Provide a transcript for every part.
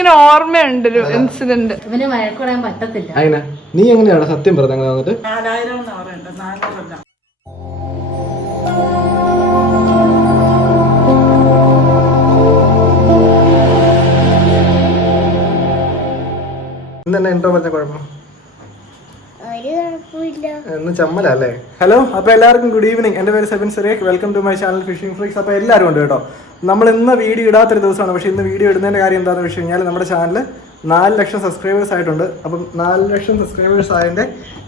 എനിക്കിങ്ങനെ ഓർമ്മയുണ്ട് ഒരു ഇൻസിഡന്റ്. ഇവന് വഴക്കുപറയാൻ പറ്റത്തില്ല. അതിനാ നീ എങ്ങനെയാണ് സത്യം പറഞ്ഞ അങ്ങനെ വന്നിട്ട്? 4000 400 ഇന്നെ എൻട്രോ പറഞ്ഞ കുഴപ്പം ചമ്മലല്ലേ. ഹലോ, അപ്പൊ എല്ലാവർക്കും ഗുഡ് ഈവനിങ്. എന്റെ പേര് Sebin Surekh. Welcome to my channel fishing freaks. അപ്പൊ എല്ലാവരും ഉണ്ട് കേട്ടോ. നമ്മൾ ഇന്ന് വീഡിയോ ഇടാത്തൊരു ദിവസമാണ്. പക്ഷെ ഇന്ന് വീഡിയോ ഇടുന്നതിന്റെ കാര്യം എന്താണെന്ന് വെച്ച് കഴിഞ്ഞാൽ നമ്മുടെ ചാനൽ 4 ലക്ഷം സബ്സ്ക്രൈബേഴ്സ് ആയിട്ടുണ്ട്. അപ്പം 4 ലക്ഷം സബ്സ്ക്രൈബേഴ്സ് ആയതിന്റെ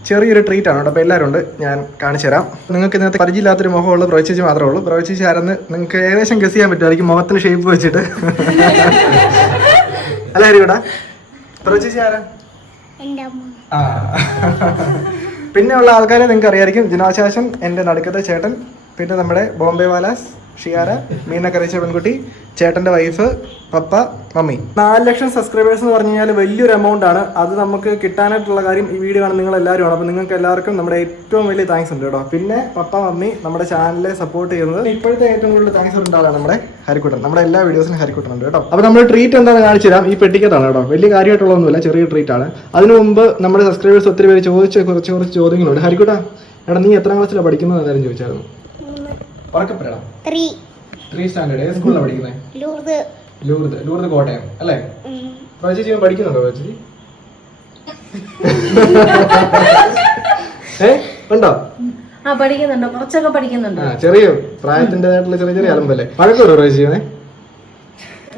ചെറിയൊരു ട്രീറ്റ് ആണ് കേട്ടോ. അപ്പോൾ എല്ലാവരും ഉണ്ട്, ഞാൻ കാണിച്ചു തരാം. നിങ്ങൾക്ക് ഇന്നത്തെ പരിചയമില്ലാത്തൊരു മുഖമുള്ള പ്രവചിച്ച് മാത്രമേ ഉള്ളൂ. പ്രവചിച്ച് ആരെന്ന് നിങ്ങൾക്ക് ഏകദേശം ഗസ് ചെയ്യാൻ പറ്റുമായിരിക്കും മുഖത്തിന് ഷേപ്പ് വെച്ചിട്ട്. അല്ല ഹരികൂടാ, പ്രവചിച്ച് ആരാ? പിന്നെ ഉള്ള ആൾക്കാരെ നിങ്ങൾക്ക് അറിയായിരിക്കും. ജിനാശാശൻ, എൻ്റെ നടുക്കത്തെ ചേട്ടൻ, പിന്നെ നമ്മുടെ ബോംബെ വാലാസ്, ഷിയാര, മീന കറിച്ച പെൺകുട്ടി, ചേട്ടൻ്റെ വൈഫ്, പപ്പ, മമ്മി. 4 ലക്ഷം സബ്സ്ക്രൈബേഴ്സ് എന്ന് പറഞ്ഞു കഴിഞ്ഞാൽ വലിയൊരു എമൗണ്ട് ആണ്. അത് നമുക്ക് കിട്ടാനായിട്ടുള്ള കാര്യം ഈ വീഡിയോ കാണുന്ന നിങ്ങൾ എല്ലാവരും ആണ്. അപ്പോൾ നിങ്ങൾക്ക് എല്ലാവർക്കും നമ്മുടെ ഏറ്റവും വലിയ താങ്ക്സ് ഉണ്ട് കേട്ടോ. പിന്നെ പപ്പ, മമ്മി നമ്മുടെ ചാനലിനെ സപ്പോർട്ട് ചെയ്യുന്നത് ഇപ്പോഴത്തെ ഏറ്റവും കൂടുതൽ താങ്ക്സ് ഉണ്ട് ആളാണ് നമ്മുടെ ഹരിക്കുട്ടൻ. നമ്മുടെ എല്ലാ വീഡിയോസിലും ഹരിക്കുട്ടൻ ഉണ്ട് കേട്ടോ. അപ്പോൾ നമ്മൾ ട്രീറ്റ് എന്താണെന്ന് കാണിച്ചു തരാം. ഈ പെട്ടിക്കത്താണ് കേട്ടോ, വലിയ കാര്യമായിട്ടുള്ളതൊന്നുമില്ല, ചെറിയ ട്രീറ്റ് ആണ്. അതിനു മുമ്പ് നമ്മുടെ സബ്സ്ക്രൈബേഴ്സ് ഒത്തിരി പേര് ചോദിച്ച കുറച്ച് ചോദ്യങ്ങളുണ്ട്. ഹരിക്കുട്ടാ, എടാ നീ എത്രാം ക്ലാസ്സിലാണ് പഠിക്കുന്നത് എല്ലാവരും ചോദിച്ചായിരുന്നു. ഉറക്കപ്പെടാ 3 സ്റ്റാൻഡേർഡ്. ഏത് സ്കൂളിലാണ് പഠിക്കുന്നത്? ലൂർദ് കോട്ടയം അല്ലേ? ചേച്ചി പഠിക്കുന്നുണ്ടോ ചേച്ചി? ഉണ്ടോ? പഠിക്കുന്നുണ്ടോ? കുറച്ചൊക്കെ പഠിക്കുന്നുണ്ടോ? ചെറിയ പ്രായത്തിൻ്റെതായിട്ടുള്ള ചെറിയ അലമ്പല്ലേ. വഴക്കുറോ ചേച്ചി?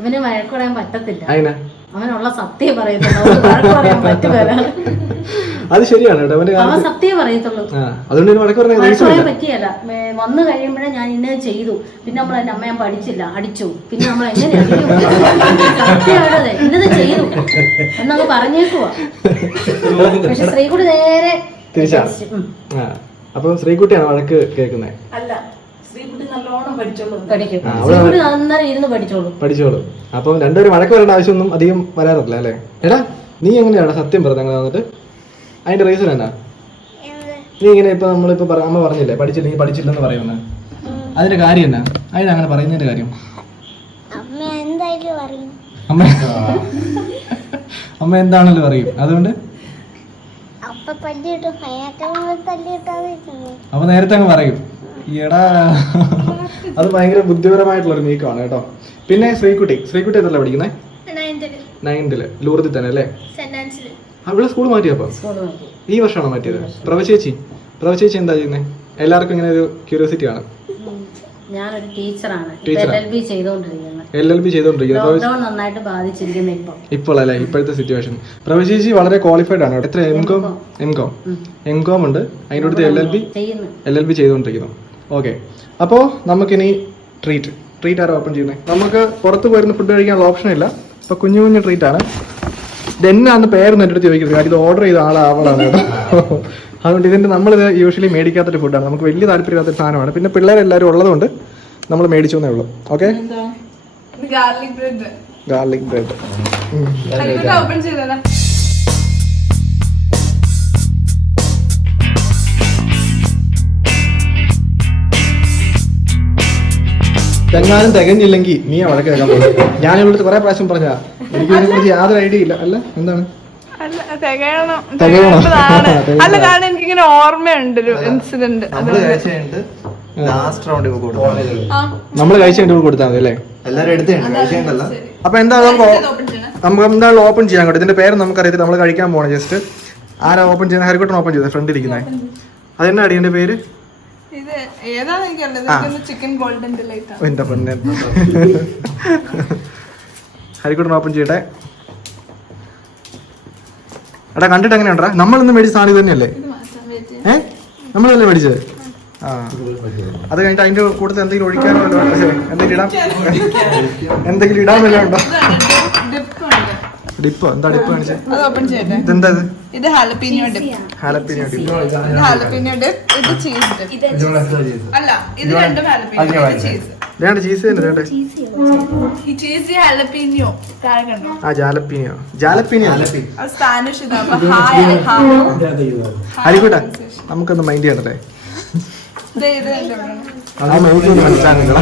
ഇവന് വഴക്കുറയാൻ പറ്റത്തില്ല. അതിനാ അവനുള്ള സത്യം പറയത്തുള്ളൂ. അത് ശരിയാണ് കേട്ടോ. അവൻ സത്യം പറയത്തുള്ളൂ. അതുകൊണ്ട് പറ്റിയല്ല. വന്നു കഴിയുമ്പോഴേ ഞാൻ ഇന്നത് ചെയ്തു, പിന്നെ നമ്മൾ എന്റെ അമ്മ ഞാൻ പഠിച്ചില്ല, അടിച്ചു, പിന്നെ നമ്മൾ എങ്ങനെ സത്യമാണത് ഇന്നത് ചെയ്തു എന്നങ്ങ് പറഞ്ഞേക്കുവാ. പക്ഷെ ശ്രീകുട്ടി നേരെ തിരിച്ചാ. അപ്പൊ ശ്രീകുട്ടിയാണ് വഴക്ക് കേൾക്കുന്നത്. അല്ല, ശ്രീകുട്ടി നല്ലോണം പഠിച്ചോളൂ. ശ്രീകുട്ടി നന്നായി ഇരുന്ന് പഠിച്ചോളൂ. അപ്പം രണ്ടുപേരും വഴക്ക് വരേണ്ട ആവശ്യമൊന്നും അധികം വരാറില്ല അല്ലേ? എടാ നീ എങ്ങനെയാണ് സത്യം പറഞ്ഞ അങ്ങനെ വന്നിട്ട്? അതിന്റെ റീസൺ എന്നാ? നീ ഇങ്ങനെ ഇപ്പൊ നമ്മളിപ്പോ അമ്മ പറഞ്ഞില്ലേ പഠിച്ചില്ലെന്ന് പറയുന്നത്, അതിന്റെ കാര്യം എന്നാ? അതിനങ്ങനെ പറയുന്നതിന്റെ കാര്യം? അമ്മ എന്താണല്ലോ പറയും. അതുകൊണ്ട് അപ്പൊ നേരത്തെ അങ്ങ് പറയും. എടാ അത് ഭയങ്കര ബുദ്ധിപരമായിട്ടുള്ള ഒരു നീക്കമാണ് കേട്ടോ. പിന്നെ ശ്രീകുട്ടി എത്രല്ല പഠിക്കുന്നത്? 9th ലൂർദിൽ തന്നെ അല്ലേ? അവിടെ സ്കൂൾ മാറ്റിയപ്പോ ഈ വർഷമാണോ മാറ്റിയത്? പ്രഭചേച്ചി എന്താ ചെയ്യുന്നത്? എല്ലാവർക്കും ഇങ്ങനെ ഒരു ക്യൂരിയോസിറ്റി ആണ്. ഞാനൊരു ടീച്ചറാണ്. LLB ചെയ്തോണ്ടിരിക്കുന്നത്. ഇപ്പോൾ അല്ലേ, ഇപ്പോഴത്തെ സിറ്റുവേഷൻ. പ്രഭചേച്ചി വളരെ ക്വാളിഫൈഡ് ആണ്. എത്ര എംകോം ഉണ്ട്, അതിൻ്റെ അടുത്ത് LLB ചെയ്തുകൊണ്ടിരിക്കുന്നു. ഓക്കെ, അപ്പോൾ നമുക്കിനി ട്രീറ്റ് ആരോ ഓപ്പൺ ചെയ്യുന്നത്? നമുക്ക് പുറത്ത് പോയിരുന്ന ഫുഡ് കഴിക്കാനുള്ള ഓപ്ഷൻ ഇല്ല. അപ്പോൾ കുഞ്ഞു ട്രീറ്റ് ആണ്. ഇതെന്നാന്ന് പേരൊന്നും എൻ്റെ അടുത്ത് ചോദിക്കുന്നത്, കാര്യം ഇത് ഓർഡർ ചെയ്ത ആളാണ് കേട്ടോ. അതുകൊണ്ട് ഇതിൻ്റെ നമ്മളിത് യൂഷ്വലി മേടിക്കാത്തൊരു ഫുഡാണ്. നമുക്ക് വലിയ താല്പര്യമില്ലാത്തൊരു സാധനമാണ്. പിന്നെ പിള്ളേരെല്ലാവരും ഉള്ളതുകൊണ്ട് നമ്മൾ മേടിച്ചു എന്നേ ഉള്ളൂ. ഓക്കെ, ഗാർലിക് ബ്രെഡ് ഓപ്പൺ ചെയ്തതാ. തെങ്ങാനും തികഞ്ഞില്ലെങ്കിൽ നീ വഴക്ക് കേൾക്കാൻ പോകും. ഞാൻ ഇവിടുത്തെ കുറെ പ്രാവശ്യം പറഞ്ഞാ, എനിക്ക് ഇതിനെ കുറിച്ച് യാതൊരു ഐഡിയ ഇല്ല. അല്ല എന്താണ് അല്ല, കാരണം എനിക്കിങ്ങനെ ഓർമ്മയുണ്ട് ഒരു ഇൻസിഡന്റ്. നമ്മള് കഴിച്ചു കൊടുത്താൽ മതി അല്ലേ? അപ്പൊ എന്താ നമുക്ക് എന്തായാലും ഓപ്പൺ ചെയ്യാൻ കേട്ടോ. ഇതിന്റെ പേര് നമുക്കറിയത്തില്ല, നമ്മൾ കഴിക്കാൻ പോകണം. ജസ്റ്റ് ആരാ ഓപ്പൺ ചെയ്യുന്നത്? ഹരിക്കുട്ടൻ ഓപ്പൺ ചെയ്തത്, ഫ്രണ്ട് ഇരിക്കുന്നത്. അതെന്നാ അടിയന്റെ പേര്? ഹരിക്കുട്ടൻ ഓപ്പൺ ചെയ്യട്ടെ. എടാ കണ്ടിട്ട് എങ്ങനെയുണ്ടാ? നമ്മളിന്ന് മേടിച്ച സാധനം ഇത് തന്നെയല്ലേ? നമ്മളല്ലേ മേടിച്ചത്? അത് കഴിഞ്ഞിട്ട് അതിന്റെ കൂട്ടത്തിൽ എന്തെങ്കിലും ഒഴിക്കാനോ എന്തെങ്കിലും ഇടാൻ വല്ല ഉണ്ടോ? ഡിപ്പോ? എന്താ ഡിപ്പ് കാണിച്ചേ? ഇതെന്താ ഇത് ഹാലപ്പീനിയോ ഡിപ്പ്. ഇത് ചീസ് ഡിപ്പ്. അല്ല, ഇത് രണ്ടും ഹാലപ്പീനിയോ, ഇത് ചീസ്. വേണ്ട ചീസ് തന്നെ. ഈ ചീസ് ഹാലപ്പീനിയോ കണ്ടോ? ജാലപ്പീനിയോ സ്പാനിഷ്. ഹരിക്കൂട്ടാ, നമുക്കൊന്ന് മൈൻഡ് ചെയ്യണ്ടല്ലേ? മനസ്സിലാകുന്നില്ല.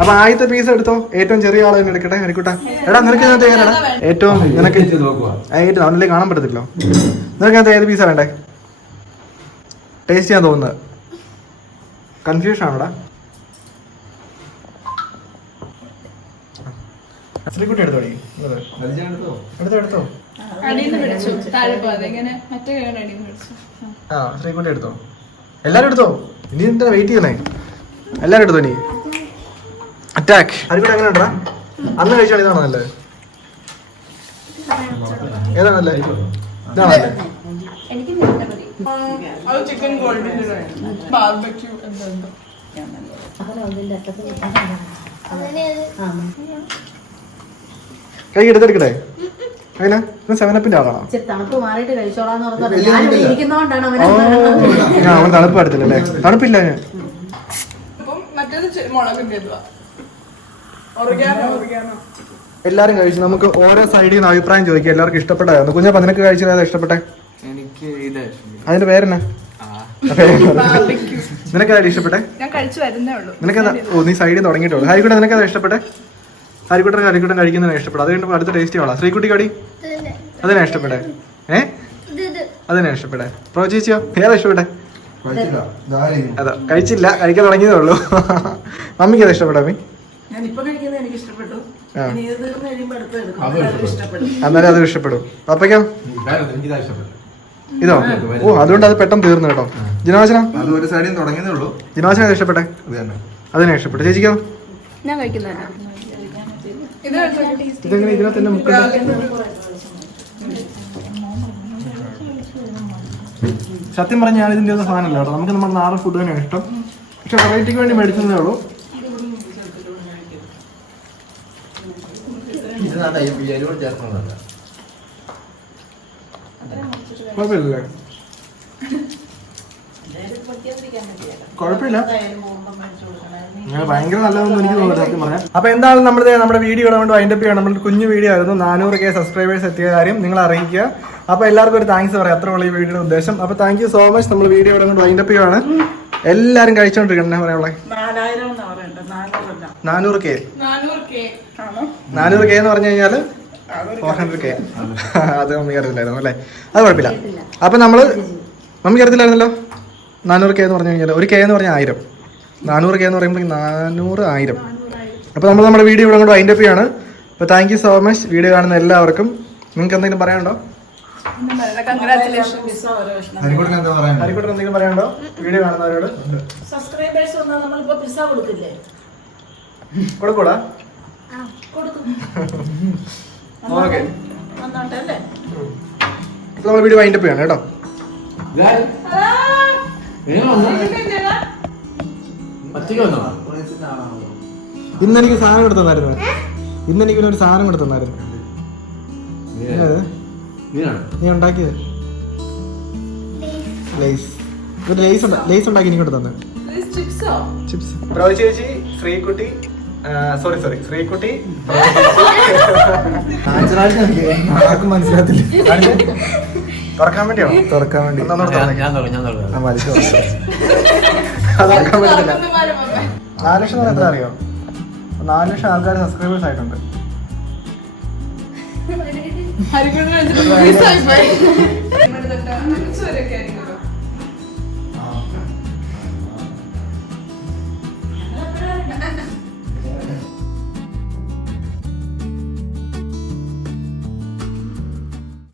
അപ്പൊ ആദ്യത്തെ പീസ് എടുത്തോ. ഏറ്റവും ചെറിയ ആളെ തന്നെ എടുക്കട്ടെ. ഹരിക്കുട്ട എടാ നിനക്ക് ഇതിനകത്ത് ഏതാടാ ഏറ്റവും നിനക്ക് അവനല്ലേ കാണാൻ പറ്റത്തില്ലോ. നിനക്കകത്ത് ഏത് പീസാ വേണ്ടേ? ടേസ്റ്റ് ചെയ്യാൻ തോന്നുന്നത് കൺഫ്യൂഷൻ ആണോടാ? ശ്രീകുട്ടി എടുത്തോടി. എടുത്തോ. ആ ശ്രീകുട്ടി എടുത്തോ. എല്ലാരും എടുത്തോ. ഇനി എന്താ വെയിറ്റ് ചെയ്യുന്നേ? എല്ലാരും എടുത്തോ. ഇനി അറ്റാക്ക്. ഹരിക്കുട്ട എങ്ങനെ ഉണ്ടാ? അന്ന് കഴിച്ചാണ് ഇതാണോ നല്ലത്? ഏതാ നല്ലത്? ഇതാണോ നല്ലത്? കൈ എടുത്തെടുക്കട്ടെ. അതിനാ 7-Upന്റെ ആളാണോ? തണുപ്പ് മാറിയിട്ട് കഴിച്ചോളാന്ന് ഇരിക്കുന്നോണ്ടാണ് അവൻ തണുപ്പ് എടുത്തില്ലല്ലേ? തണുപ്പില്ല. എല്ലാരും കഴിച്ചു. നമുക്ക് ഓരോ സൈഡിൽ നിന്ന് അഭിപ്രായം ചോദിക്കാം. എല്ലാവർക്കും ഇഷ്ടപ്പെട്ടായിരുന്നു. കുഞ്ഞപ്പ നിനക്ക് കഴിച്ചത് ഏതാ ഇഷ്ടപ്പെട്ടെ? അതിന്റെ പേരെന്നാ? നിനക്കേതാ ഇഷ്ടപ്പെട്ടെ? നിനക്കേതാ? ഓ നീ സൈഡിൽ തുടങ്ങിയിട്ടുള്ളൂ. ഹരിക്കുട്ടൻ നിനക്കേതാ ഇഷ്ടപ്പെട്ടെ? ഹരിക്കുട്ടൻ കഴിക്കുന്നതിനാണ് ഇഷ്ടപ്പെട്ടെ. അത് കഴിഞ്ഞ അടുത്ത ടേസ്റ്റ് ആളാ. ശ്രീകുട്ടി കടി അതിനാ ഇഷ്ടപ്പെട്ടെ? അതിനാ ഇഷ്ടപ്പെട്ടെ? പ്രോ ചേച്ചിയോ ഏതാ ഇഷ്ടപ്പെട്ടെ? അതാ കഴിച്ചില്ല, കഴിക്കാൻ തുടങ്ങിയതേ ഉള്ളൂ. മമ്മിക്ക് ഏതാ ഇഷ്ടപ്പെട്ടെ? മമ്മി അന്നേരം അത് ഇഷ്ടപ്പെടും. പപ്പയ്ക്കോ? ഇതോ? ഓ അതുകൊണ്ട് അത് പെട്ടെന്ന് തീർന്നു കേട്ടോ. ജിനാശന ജിനാശന ഇഷ്ടപ്പെട്ടെ? അതിനാ ഇഷ്ടപ്പെട്ടെ. ചേച്ചിക്കോ? ഇതെങ്ങനെ ഇതിനകത്ത് തന്നെ മുക്ക? സത്യം പറഞ്ഞാൽ ഞാൻ ഇതിന്റെ ഒന്നും സാധനമല്ല കേട്ടോ. നമുക്ക് നമ്മുടെ നാടൻ ഫുഡ് തന്നെയാണ് ഇഷ്ടം. പക്ഷെ വെറൈറ്റിക്ക് വേണ്ടി മേടിച്ചതേ ഉള്ളൂ. കുഴപ്പമില്ലല്ലേ? കുഴപ്പമില്ല. ഭയങ്കര നല്ലതൊന്നും എനിക്ക് തോന്നുന്നു സത്യം പറയാം. അപ്പൊ എന്താണ് നമ്മുടെ വീഡിയോ കൊണ്ട് വൈൻഡപ്പ് ചെയ്യണം. നമ്മുടെ കുഞ്ഞു വീഡിയോ ആയിരുന്നു. 400K സബ്സ്ക്രൈബേഴ്സ് എത്തിയ കാര്യം നിങ്ങൾ അറിയിക്കുക. അപ്പൊ എല്ലാവർക്കും ഒരു താങ്ക്സ് പറയാം. അത്ര ഉള്ള ഈ വീഡിയോയുടെ ഉദ്ദേശം. അപ്പൊ താങ്ക് യു സോ മച്ച്. നമ്മൾ വീഡിയോ കൊണ്ട് വൈൻഡപ്പ് ചെയ്യുകയാണ്. എല്ലാരും കഴിച്ചോണ്ടിരിക്കണം. എന്നാ പറയാ? 400K എന്ന് പറഞ്ഞു കഴിഞ്ഞാല് 400K. അത് മമ്മിക്ക് അറിയില്ലായിരുന്നു അല്ലേ? അത് കുഴപ്പമില്ല. അപ്പൊ നമ്മള് മമ്മിക്ക് അറിയത്തില്ലായിരുന്നല്ലോ. 400K എന്ന് പറഞ്ഞു കഴിഞ്ഞാൽ ഒരു K എന്ന് പറഞ്ഞാൽ 1000. 400K എന്ന് പറയുമ്പോൾ 400,000. അപ്പൊ നമ്മൾ നമ്മുടെ വീഡിയോ ഇവിടെ കൊണ്ട് വൈൻഡപ്പ് ചെയ്യാണ്. അപ്പൊ thank you so much. Video കാണുന്ന എല്ലാവർക്കും. നിങ്ങൾക്ക് എന്തെങ്കിലും പറയാനുണ്ടോ? ഹരിക്കുട്ടൻ എന്തെങ്കിലും പറയാനുണ്ടോ വീഡിയോ കാണുന്നവരോട്? കൊടുക്കൂടാ? ഓക്കെ. നമ്മൾ വീഡിയോ വൈൻഡപ്പ് ചെയ്യാണ് കേട്ടോ. ഇന്നെനിക്ക് സാധനം കൊടുത്തു തന്നായിരുന്നു. ഇന്നെനിക്ക് ഒരു സാധനം കൊടുത്തു തന്നായിരുന്നു. നീ ഉണ്ടാക്കിയത് ലേസ് ഉണ്ടാക്കി നീ കൊണ്ട് തന്നെ ചിപ്സ്. പ്രോ ചേച്ചി, ശ്രീകുട്ടി, ശ്രീകുട്ടി ആർക്കും മനസ്സിലാത്തില്ല. തുറക്കാൻ വേണ്ടിയാണോ? തുറക്കാൻ വേണ്ടി വലിച്ചു തുറക്കാൻ പറ്റത്തില്ല. 4 ലക്ഷം എത്ര അറിയോ? 4 ലക്ഷം ആൾക്കാർ സബ്സ്ക്രൈബേഴ്സ് ആയിട്ടുണ്ട്. ഹരിക്കുട്ടൻ